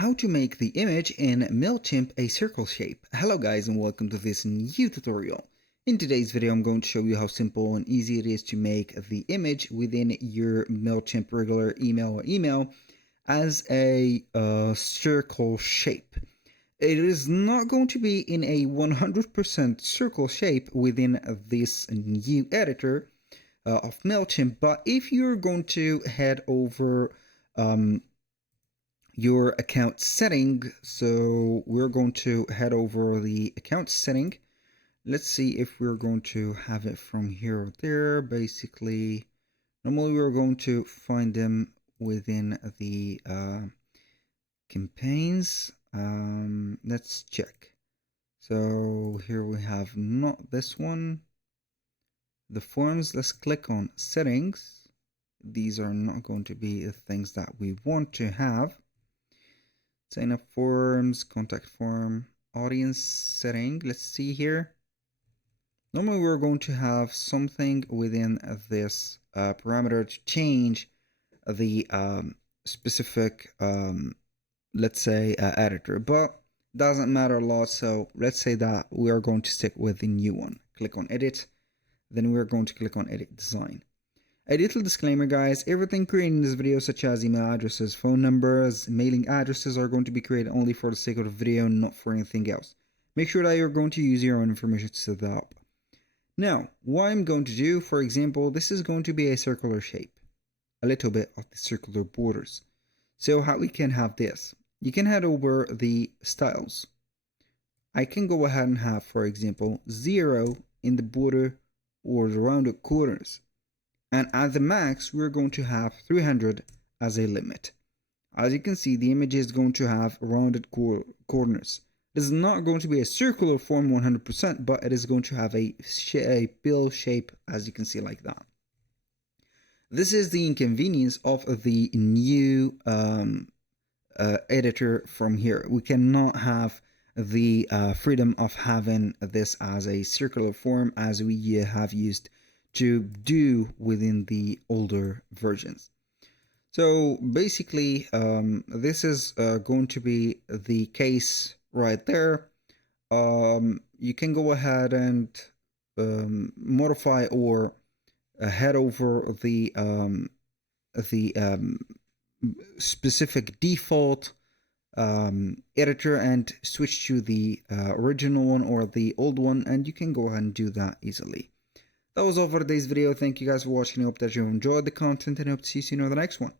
how to make the image in Mailchimp a circle shape. Hello guys and welcome to this new tutorial. In today's video I'm going to show you how simple and easy it is to make the image within your Mailchimp regular email as a circle shape. It is not going to be in a 100% circle shape within this new editor of Mailchimp, but if you're going to head over your account setting, so we're going to head over the account setting. Let's see if we're going to have it from here or there. Basically, normally we're going to find them within the campaigns. Let's check. So here we have not this one, the forms. Let's click on settings. These are not going to be the things that we want to have. Sign up forms, contact form, audience setting. Let's see here. Normally we're going to have something within this parameter to change the specific, let's say, editor, but doesn't matter a lot. So let's say that we are going to stick with the new one. Click on edit, then we're going to click on edit design. A little disclaimer guys, everything created in this video such as email addresses, phone numbers, mailing addresses are going to be created only for the sake of the video, not for anything else. Make sure that you're going to use your own information to set that up. Now, what I'm going to do, for example, this is going to be a circular shape. A little bit of the circular borders. So how we can have this? You can head over the styles. I can go ahead and have, for example, 0 in the border or the rounded corners. And at the max, we're going to have 300 as a limit. As you can see, the image is going to have rounded corners. It is not going to be a circular form 100%, but it is going to have a pill shape, as you can see, like that. This is the inconvenience of the new editor from here. We cannot have the freedom of having this as a circular form as we have used to do within the older versions. So basically this is going to be the case right there. You can go ahead and modify or head over the specific default editor and switch to the original one or the old one, and you can go ahead and do that easily. That was all for today's video. Thank you guys for watching. I hope that you enjoyed the content and I hope to see you soon on the next one.